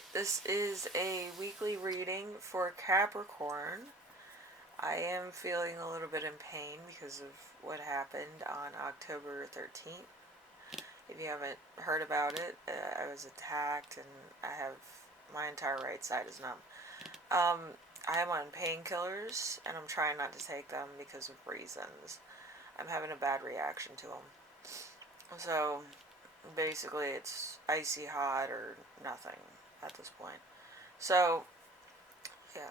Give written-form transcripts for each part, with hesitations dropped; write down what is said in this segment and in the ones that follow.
Alright, this is a weekly reading for Capricorn. I am feeling a little bit in pain because of what happened on October 13th. If you haven't heard about it, I was attacked and my entire right side is numb. I am on painkillers and I'm trying not to take them because of reasons. I'm having a bad reaction to them. So basically it's icy hot or nothing at this point. So yeah,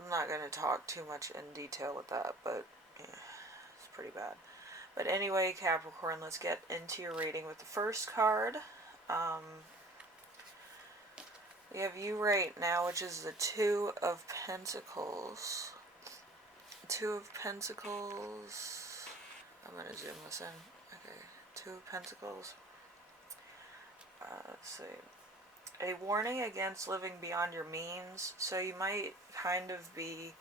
I'm not going to talk too much in detail with that, but yeah, it's pretty bad. But anyway, Capricorn, let's get into your reading with the first card. We have you right now, which is the Two of Pentacles. Two of Pentacles. I'm going to zoom this in. Okay, Two of Pentacles. Let's see. A warning against living beyond your means. So you might kind of be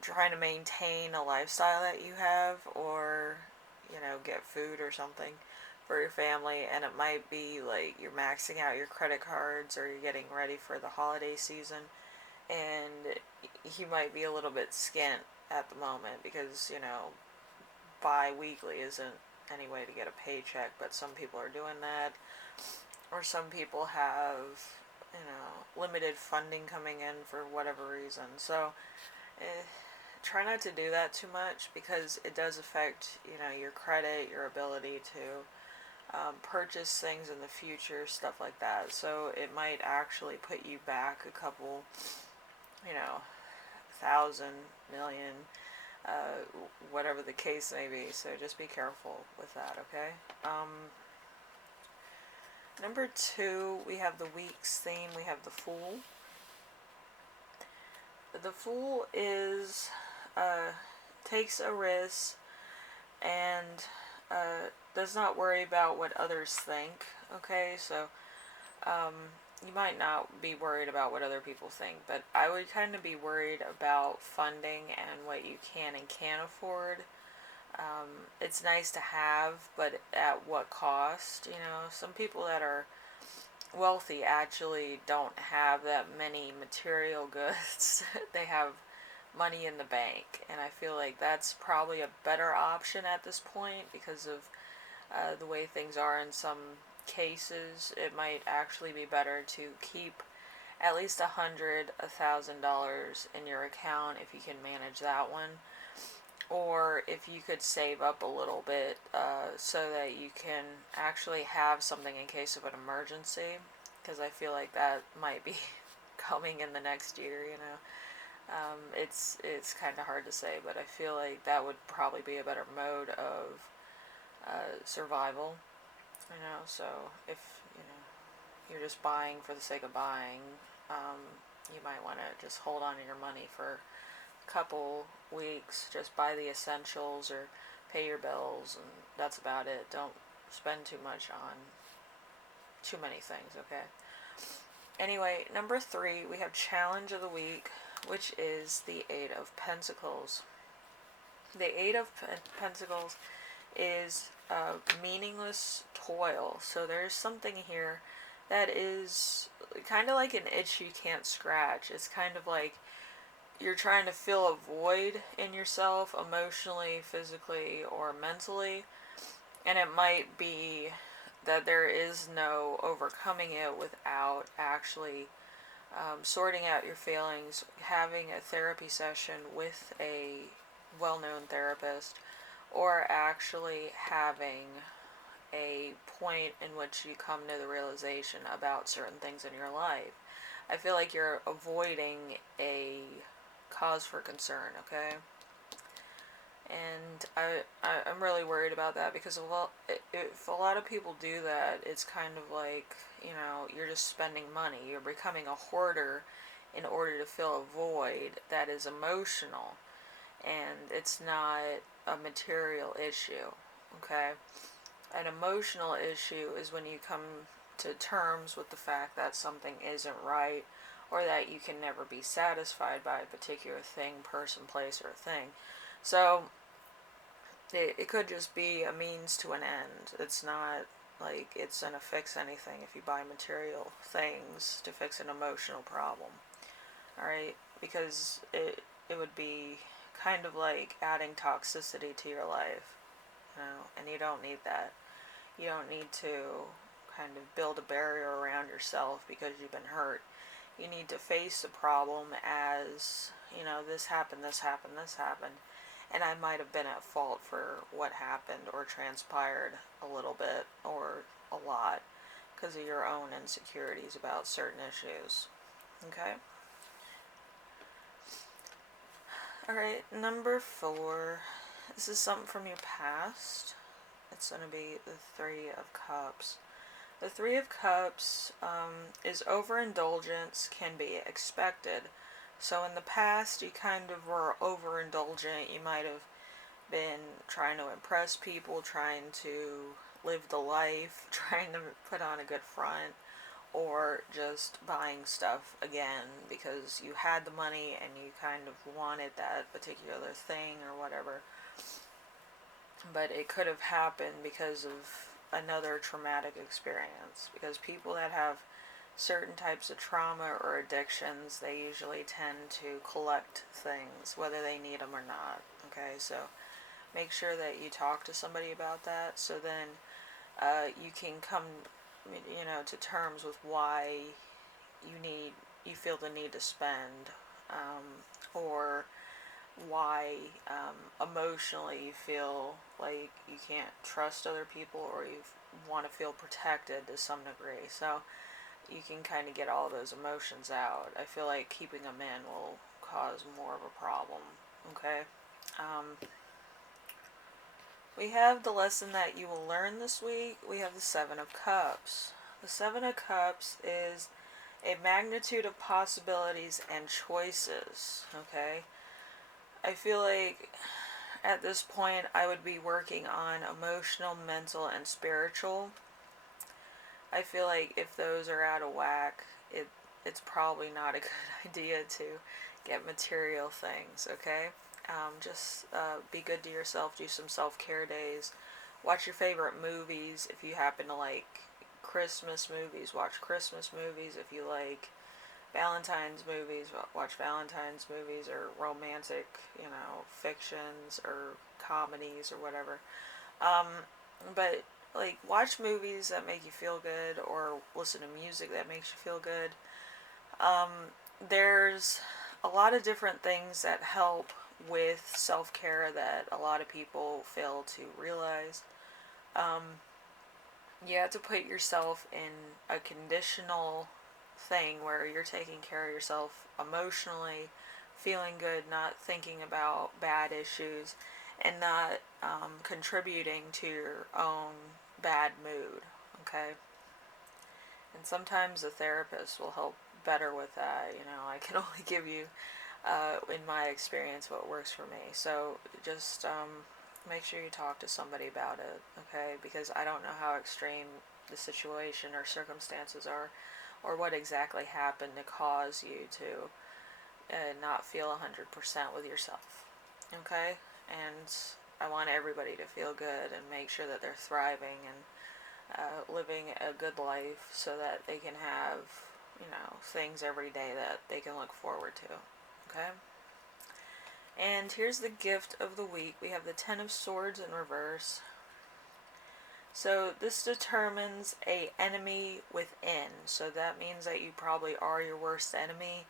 trying to maintain a lifestyle that you have, or get food or something for your family, and it might be like you're maxing out your credit cards or you're getting ready for the holiday season, and you might be a little bit skint at the moment because bi-weekly isn't any way to get a paycheck, but some people are doing that, or some people have limited funding coming in for whatever reason. So try not to do that too much because it does affect your credit, your ability to purchase things in the future, stuff like that. So it might actually put you back a couple, thousand, million, whatever the case may be. So just be careful with that, okay? Number 2, we have the week's theme. We have the Fool. The Fool is takes a risk and does not worry about what others think. Okay, so you might not be worried about what other people think, but I would kind of be worried about funding and what you can and can't afford. It's nice to have, but at what cost? Some people that are wealthy actually don't have that many material goods. They have money in the bank, and I feel like that's probably a better option at this point because of the way things are in some cases. It might actually be better to keep at least $100,000 in your account if you can manage that one, or if you could save up a little bit so that you can actually have something in case of an emergency, because I feel like that might be coming in the next year. It's kind of hard to say, but I feel like that would probably be a better mode of survival. So if you're just buying for the sake of buying, you might want to just hold on to your money for a couple weeks. Just buy the essentials or pay your bills, and that's about it. Don't spend too much on too many things, okay? Anyway, number 3, we have Challenge of the Week, which is the Eight of Pentacles. The Eight of Pentacles is meaningless toil. So there's something here that is kind of like an itch you can't scratch. It's kind of like you're trying to fill a void in yourself, emotionally, physically, or mentally, and it might be that there is no overcoming it without actually sorting out your feelings, having a therapy session with a well-known therapist, or actually having a point in which you come to the realization about certain things in your life. I feel like you're avoiding a cause for concern, okay? And I'm really worried about that because if a lot of people do that, it's kind of like, you're just spending money. You're becoming a hoarder in order to fill a void that is emotional, and it's not a material issue, okay? An emotional issue is when you come to terms with the fact that something isn't right, or that you can never be satisfied by a particular thing, person, place, or thing. So it could just be a means to an end. It's not like it's gonna fix anything if you buy material things to fix an emotional problem. Alright? Because it would be kind of like adding toxicity to your life. You know, and you don't need that. You don't need to kind of build a barrier around yourself because you've been hurt. You need to face the problem as, you know, this happened, this happened, this happened, and I might have been at fault for what happened or transpired a little bit or a lot because of your own insecurities about certain issues. Okay? Alright, number 4. This is something from your past. It's going to be the Three of Cups. The Three of Cups is overindulgence can be expected. So in the past, you kind of were overindulgent. You might have been trying to impress people, trying to live the life, trying to put on a good front, or just buying stuff again because you had the money and you kind of wanted that particular thing or whatever. But it could have happened because of another traumatic experience, because people that have certain types of trauma or addictions, they usually tend to collect things whether they need them or not. Okay, so make sure that you talk to somebody about that, so then you can come, you know, to terms with why you feel the need to spend, or why emotionally you feel like you can't trust other people, or you want to feel protected to some degree. So you can kind of get all those emotions out. I feel like keeping them in will cause more of a problem. Okay? We have the lesson that you will learn this week. We have the Seven of Cups. The Seven of Cups is a magnitude of possibilities and choices. Okay? I feel like at this point I would be working on emotional, mental, and spiritual. I feel like if those are out of whack, it's probably not a good idea to get material things, okay? Just be good to yourself, do some self-care days, watch your favorite movies. If you happen to like Christmas movies, watch Christmas movies. If you like Valentine's movies, watch Valentine's movies, or romantic, you know, fictions or comedies or whatever. But like, watch movies that make you feel good, or listen to music that makes you feel good. There's a lot of different things that help with self-care that a lot of people fail to realize. You have to put yourself in a conditional thing where you're taking care of yourself emotionally, feeling good, not thinking about bad issues, and not contributing to your own bad mood. Okay? And sometimes a therapist will help better with that. You know, I can only give you, in my experience, what works for me. So just make sure you talk to somebody about it, okay? Because I don't know how extreme the situation or circumstances are, or what exactly happened to cause you to not feel 100% with yourself, okay? And I want everybody to feel good and make sure that they're thriving and living a good life, so that they can have, you know, things every day that they can look forward to, okay? And here's the gift of the week. We have the Ten of Swords in reverse. So this determines a enemy within. So that means that you probably are your worst enemy,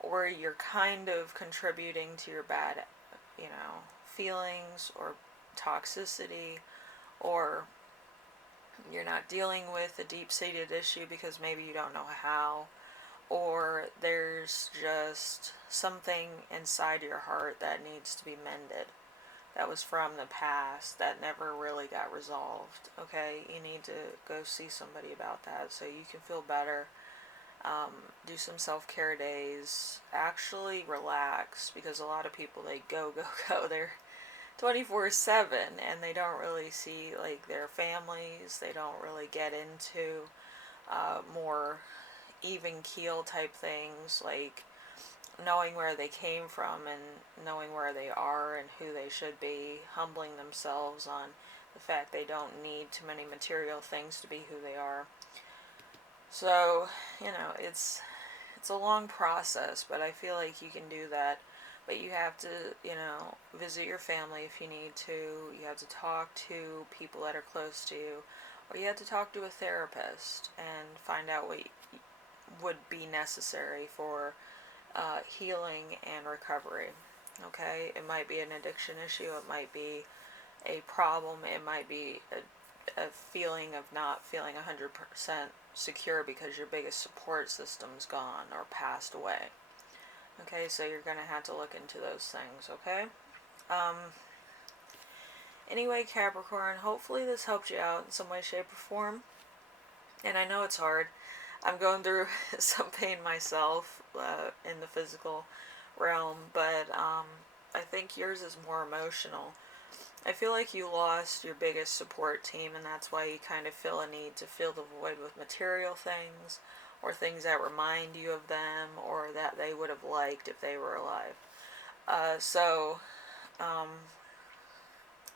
or you're kind of contributing to your bad, you know, feelings or toxicity, or you're not dealing with a deep-seated issue because maybe you don't know how, or there's just something inside your heart that needs to be mended, that was from the past, that never really got resolved. Okay, you need to go see somebody about that so you can feel better. Do some self-care days. Actually relax, because a lot of people, they go they're 24/7 and they don't really see like their families. They don't really get into more even keel type things, like knowing where they came from and knowing where they are and who they should be, humbling themselves on the fact they don't need too many material things to be who they are. So, you know, it's a long process, but I feel like you can do that. But you have to, you know, visit your family if you need to. You have to talk to people that are close to you. Or you have to talk to a therapist and find out what would be necessary for healing and recovery. Okay? It might be an addiction issue. It might be a problem. It might be a feeling of not feeling 100% secure because your biggest support system's gone or passed away. Okay, so you're going to have to look into those things, okay? Anyway, Capricorn, hopefully this helped you out in some way, shape, or form. And I know it's hard. I'm going through some pain myself in the physical realm, but I think yours is more emotional. I feel like you lost your biggest support team, and that's why you kind of feel a need to fill the void with material things, or things that remind you of them, or that they would have liked if they were alive. So,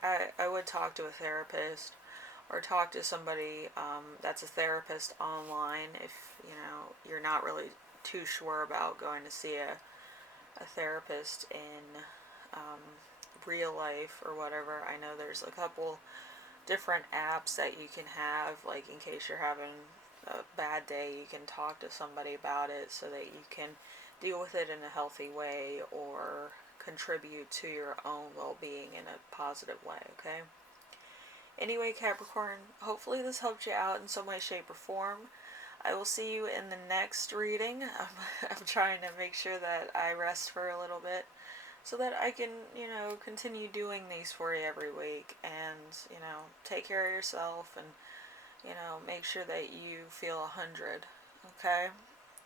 I would talk to a therapist, or talk to somebody that's a therapist online if, you know, you're not really too sure about going to see a therapist in real life or whatever. I know there's a couple different apps that you can have, like in case you're having a bad day, you can talk to somebody about it so that you can deal with it in a healthy way or contribute to your own well-being in a positive way, okay? Anyway, Capricorn, hopefully this helped you out in some way, shape, or form. I will see you in the next reading. I'm trying to make sure that I rest for a little bit so that I can, you know, continue doing these for you every week, and, you know, take care of yourself, and, you know, make sure that you feel 100, okay?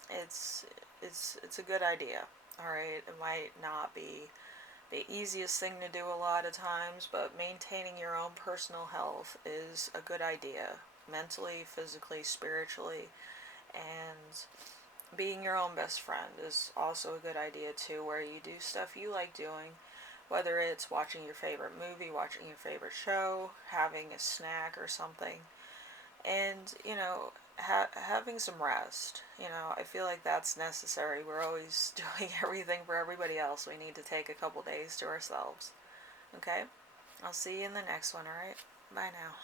It's a good idea, alright? It might not be the easiest thing to do a lot of times, but maintaining your own personal health is a good idea, mentally, physically, spiritually, and being your own best friend is also a good idea too, where you do stuff you like doing, whether it's watching your favorite movie, watching your favorite show, having a snack or something, and, you know, having some rest. You know, I feel like that's necessary. We're always doing everything for everybody else. We need to take a couple days to ourselves. Okay? I'll see you in the next one, alright? Bye now.